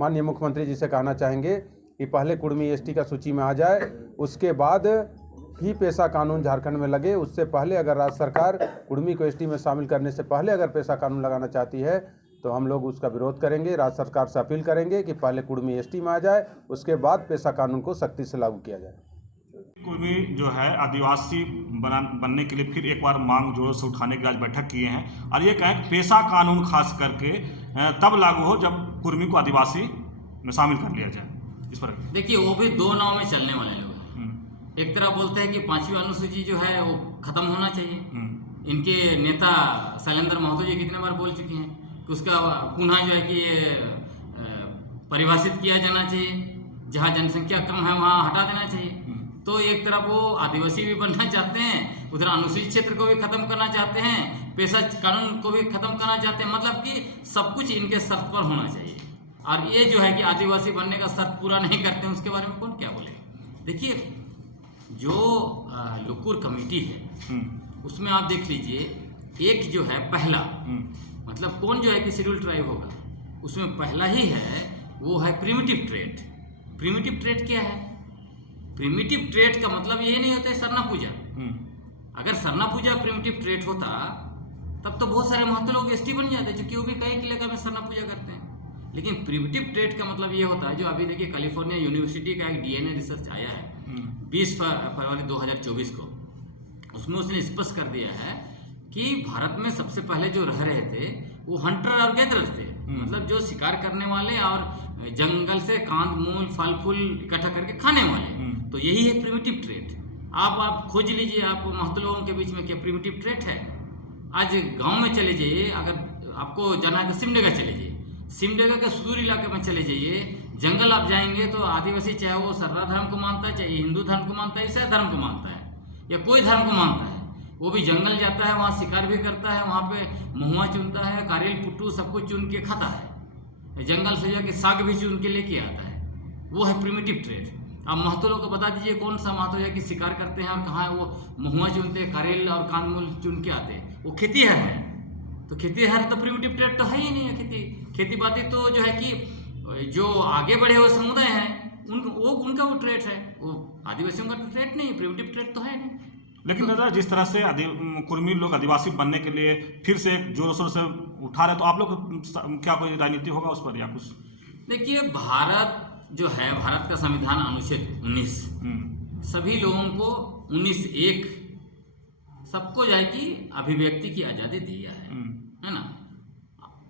माननीय मुख्यमंत्री जी से कहना चाहेंगे कि पहले कुर्मी एसटी का सूची में आ जाए, उसके बाद ही पेशा कानून झारखंड में लगे। उससे पहले अगर राज्य सरकार कुर्मी को एसटी में शामिल करने से पहले अगर पेशा कानून लगाना चाहती है तो हम लोग उसका विरोध करेंगे। राज्य सरकार से अपील करेंगे कि पहले कुर्मी एसटी में आ जाए, उसके बाद पेशा कानून को सख्ती से लागू किया जाए। कुर्मी जो है आदिवासी बनने के लिए फिर एक बार मांग जोरों से उठाने की आज बैठक किए हैं और ये कहें कि पेशा कानून खास करके तब लागू हो जब कुर्मी को आदिवासी में शामिल कर लिया जाए। इस पर देखिए, वो भी दो नाव में चलने वाले लोग हैं। एक तरफ बोलते हैं कि 5वीं अनुसूची जो है वो खत्म होना चाहिए। इनके नेता शैलेंद्र महतो जी कितने बार बोल चुके हैं कि उसका पुनः जो है कि परिभाषित किया जाना चाहिए, जहाँ जनसंख्या कम है वहाँ हटा देना चाहिए। तो एक तरफ वो आदिवासी भी बनना चाहते हैं, उधर अनुसूचित क्षेत्र को भी खत्म करना चाहते हैं, पेशा कानून को भी खत्म करना चाहते हैं। मतलब कि सब कुछ इनके शर्त पर होना चाहिए। और ये जो है कि आदिवासी बनने का शर्त पूरा नहीं करते हैं, उसके बारे में कौन क्या बोलेगा। देखिए, जो लुकुर कमेटी है उसमें आप देख लीजिए, एक जो है पहला मतलब कौन जो है कि शेड्यूल ट्राइब होगा, उसमें पहला ही है वो है प्रिमिटिव ट्रेड। प्रिमिटिव ट्रेड क्या है? प्रिमिटिव ट्रेड का मतलब ये नहीं होता है सरना पूजा। अगर सरना पूजा प्रिमिटिव ट्रेड होता तब तो बहुत सारे महत्व लोग एसटी बन जाते, क्योंकि वो भी कई इलाका में सरना पूजा करते हैं। लेकिन प्रिमिटिव ट्रेड का मतलब ये होता है, जो अभी देखिए कैलिफोर्निया यूनिवर्सिटी का एक डीएनए रिसर्च आया है 20 फरवरी 2024 को, उसमें उसने स्पष्ट कर दिया है कि भारत में सबसे पहले जो रह रहे थे वो हंटर और गैदरर थे। मतलब जो शिकार करने वाले और जंगल से कांद मूल फल फूल इकट्ठा करके खाने वाले, तो यही है प्रिमिटिव ट्रेड। आप खोज लीजिए, आप महत्व लोगों के बीच में क्या प्रिमिटिव ट्रेड है। आज गांव में चले जाइए, अगर आपको जाना है तो सिमडेगा चले जाइए, सिमडेगा के सुदूर इलाके में चले जाइए, जंगल आप जाएंगे तो आदिवासी चाहे वो सर्रा धर्म को मानता है, चाहे हिंदू धर्म को मानता है, ईसाई धर्म को मानता है या कोई धर्म को मानता है, वो भी जंगल जाता है, वहाँ शिकार भी करता है, वहाँ पे महुआ चुनता है, कारेल पुट्टू सब कुछ चुन के खाता है, जंगल से जाके साग भी चुन के लेके आता है। वो है प्रिमिटिव ट्रेड। अब महतो लोग को बता दीजिए कौन सा महतो है कि शिकार करते हैं और कहाँ वो महुआ चुनते हैं, कारेल और कांदमूल चुन के आते हैं। वो खेतीहर है, तो खेतीहर तो प्रिमिटिव ट्रेड तो है ही नहीं है। खेती बाती तो जो है कि जो आगे बढ़े हुए समुदाय हैं उनका वो ट्रेड है, वो आदिवासियों का ट्रेड नहीं, प्रिमिटिव ट्रेड तो है नहीं। लेकिन दादा, जिस तरह से कुर्मी लोग आदिवासी बनने के लिए फिर से जोरों शोरों से उठा रहे, तो आप लोग क्या कोई राजनीति होगा उस पर या कुछ? देखिए, भारत जो है, भारत का संविधान अनुच्छेद 19 सभी लोगों को 19(1) सबको जो है कि अभिव्यक्ति की आज़ादी दिया है ना।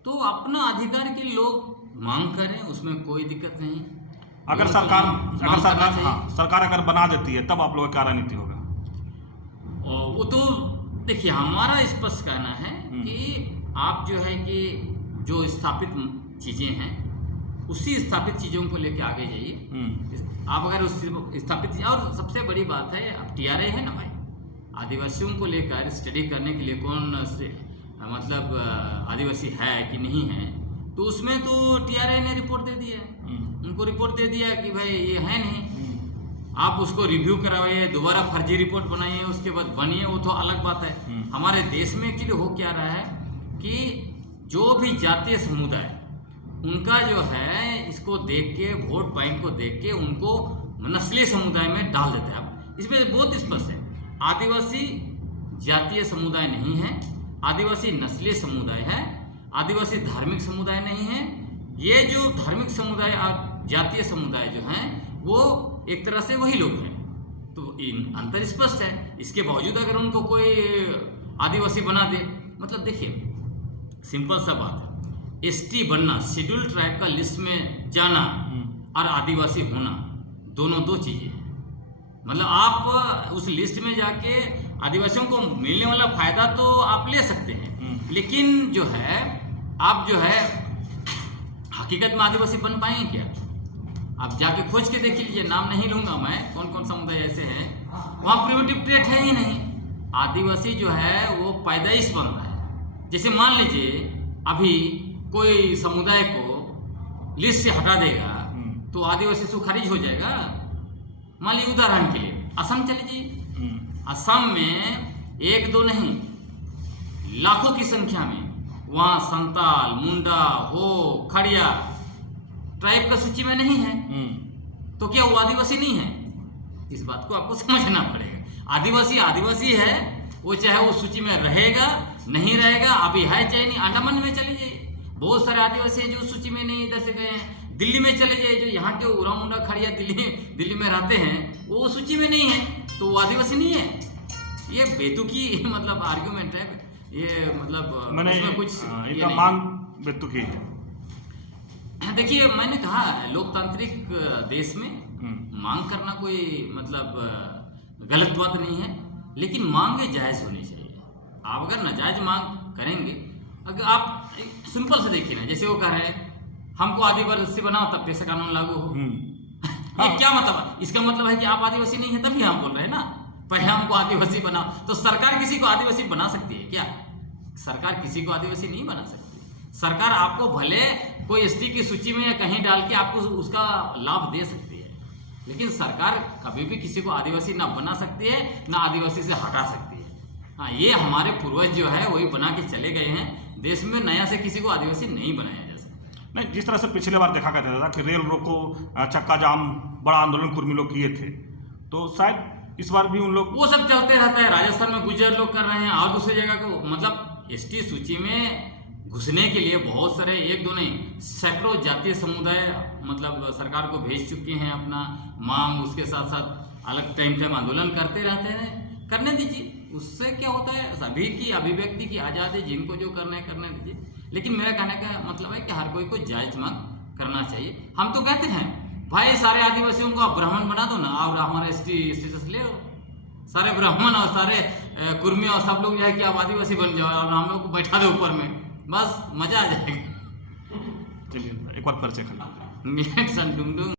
तो अपना अधिकार के लोग मांग करें, उसमें कोई दिक्कत नहीं। अगर सरकार अगर बना देती है तब आप लोगों का क्या रणनीति होगा? वो तो देखिए, हमारा स्पष्ट कहना है कि आप जो है कि जो स्थापित चीज़ें हैं उसी स्थापित चीज़ों को लेके आगे जाइए। आप अगर उस स्थापित, और सबसे बड़ी बात है, अब टीआरए है ना भाई, आदिवासियों को लेकर स्टडी करने के लिए कौन से मतलब आदिवासी है कि नहीं है, तो उसमें तो टीआरए ने रिपोर्ट दे दिया है, उनको रिपोर्ट दे दिया कि भाई ये है नहीं। आप उसको रिव्यू कराइए, दोबारा फर्जी रिपोर्ट बनाइए, उसके बाद बनिए, वो तो अलग बात है। हमारे देश में एक्चुअली हो क्या रहा है कि जो भी जातीय समुदाय उनका जो है इसको देख के, वोट बैंक को देख के उनको नस्लीय समुदाय में डाल देते हैं। अब इसमें बहुत स्पष्ट है, आदिवासी जातीय समुदाय नहीं है, आदिवासी नस्लीय समुदाय है, आदिवासी धार्मिक समुदाय नहीं है। ये जो धार्मिक समुदाय और जातीय समुदाय जो हैं वो एक तरह से वही लोग हैं, तो अंतर स्पष्ट है। इसके बावजूद अगर उनको कोई आदिवासी बना दे, मतलब देखिए सिंपल सा बात है, एसटी बनना, शेड्यूल ट्राइब का लिस्ट में जाना और आदिवासी होना दोनों दो चीज़ें हैं। मतलब आप उस लिस्ट में जाके आदिवासियों को मिलने वाला फायदा तो आप ले सकते हैं, लेकिन जो है आप जो है हकीकत में आदिवासी बन पाएंगे क्या? आप जाके खोज के देख लीजिए, नाम नहीं लूँगा मैं, कौन कौन समुदाय ऐसे हैं वहाँ प्रिमिटिव ट्रेड है ही नहीं। आदिवासी जो है वो पैदाइश बनता है। जैसे मान लीजिए अभी कोई समुदाय को लिस्ट से हटा देगा तो आदिवासी से खारिज हो जाएगा। मान लीजिए उदाहरण के लिए असम चले जाइए, असम में 1-2 नहीं लाखों की संख्या में वहाँ संताल, मुंडा, हो, खड़िया ट्राइब का सूची में नहीं है, तो क्या वो आदिवासी नहीं है? इस बात को आपको समझना पड़ेगा। आदिवासी आदिवासी है, वो चाहे वो सूची में रहेगा नहीं रहेगा, अभी है चाहे नहीं। अंडमान में चले जाइए, बहुत सारे आदिवासी हैं जो सूची में नहीं इधर से गए हैं। दिल्ली में चले जाइए, जो यहाँ के उरा मुंडा खड़िया दिल्ली में रहते हैं, वो सूची में नहीं है, तो वो आदिवासी नहीं है। ये बेतुकी मतलब आर्ग्यूमेंट है ये, मतलब मैंने इसमें कुछ इनका मांग बेतुकी है। देखिए, मैंने कहा लोकतांत्रिक देश में मांग करना कोई मतलब गलत बात नहीं है, लेकिन मांगे जायज़ होनी चाहिए। आप अगर नाजायज मांग करेंगे, अगर आप सिंपल से देखिए ना, जैसे वो कह रहे हैं हमको आदिवासी बनाओ तब पेशा कानून लागू हो। ये क्या मतलब है? इसका मतलब है कि आप आदिवासी नहीं है तभी हम बोल रहे हैं ना, पहले हमको आदिवासी बनाओ। तो सरकार किसी को आदिवासी बना सकती है क्या? सरकार किसी को आदिवासी नहीं बना सकती। सरकार आपको भले कोई एसटी की सूची में या कहीं डाल के आपको उसका लाभ दे सकती है, लेकिन सरकार कभी भी किसी को आदिवासी ना बना सकती है, ना आदिवासी से हटा सकती है। हाँ, ये हमारे पूर्वज जो है वही बना के चले गए हैं। देश में नया से किसी को आदिवासी नहीं बनाया जा सकता। नहीं, जिस तरह से पिछले बार देखा करता था कि रेल रोको, चक्का जाम, बड़ा आंदोलन कुर्मी लोग किए थे, तो शायद इस बार भी उन लोग वो सब चलते रहता है। राजस्थान में गुर्जर लोग कर रहे हैं, और दूसरी जगह को मतलब एसटी सूची में घुसने के लिए बहुत सारे, एक दो नहीं सैकड़ों जातीय समुदाय मतलब सरकार को भेज चुके हैं अपना मांग। उसके साथ साथ अलग टाइम आंदोलन करते रहते हैं, करने दीजिए। उससे क्या होता है, सभी की अभिव्यक्ति की आज़ादी, जिनको जो करना है करने दीजिए। लेकिन मेरा कहने का मतलब है कि हर कोई को जायज मांग करना चाहिए। हम तो कहते हैं भाई सारे आदिवासियों को आप ब्राह्मण बना दो ना, और हमारा एसटी स्टेटस ले लो। सारे ब्राह्मण और सारे कुर्मी और सब लोग जो है कि आप आदिवासी बन जाओ और हम लोग को बैठा दो ऊपर में, बस मजा आ जाएगा। चलिए एक बार परिचय कर लेते हैं। Millets and Dungdung.